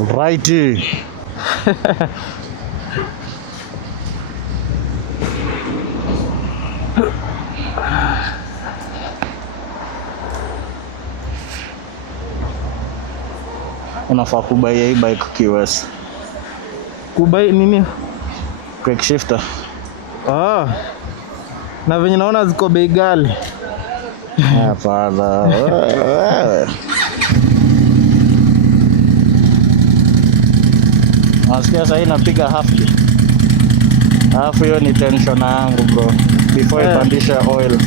Alrighty. Unafaa kubai hii bike QS. Kubai nini? Quick shifter. Na venye naona ziko bei ghali. Hapana. Nasikia sasa inapiga half. Half hiyo ni tension yangu bro. Before ipandisha oil.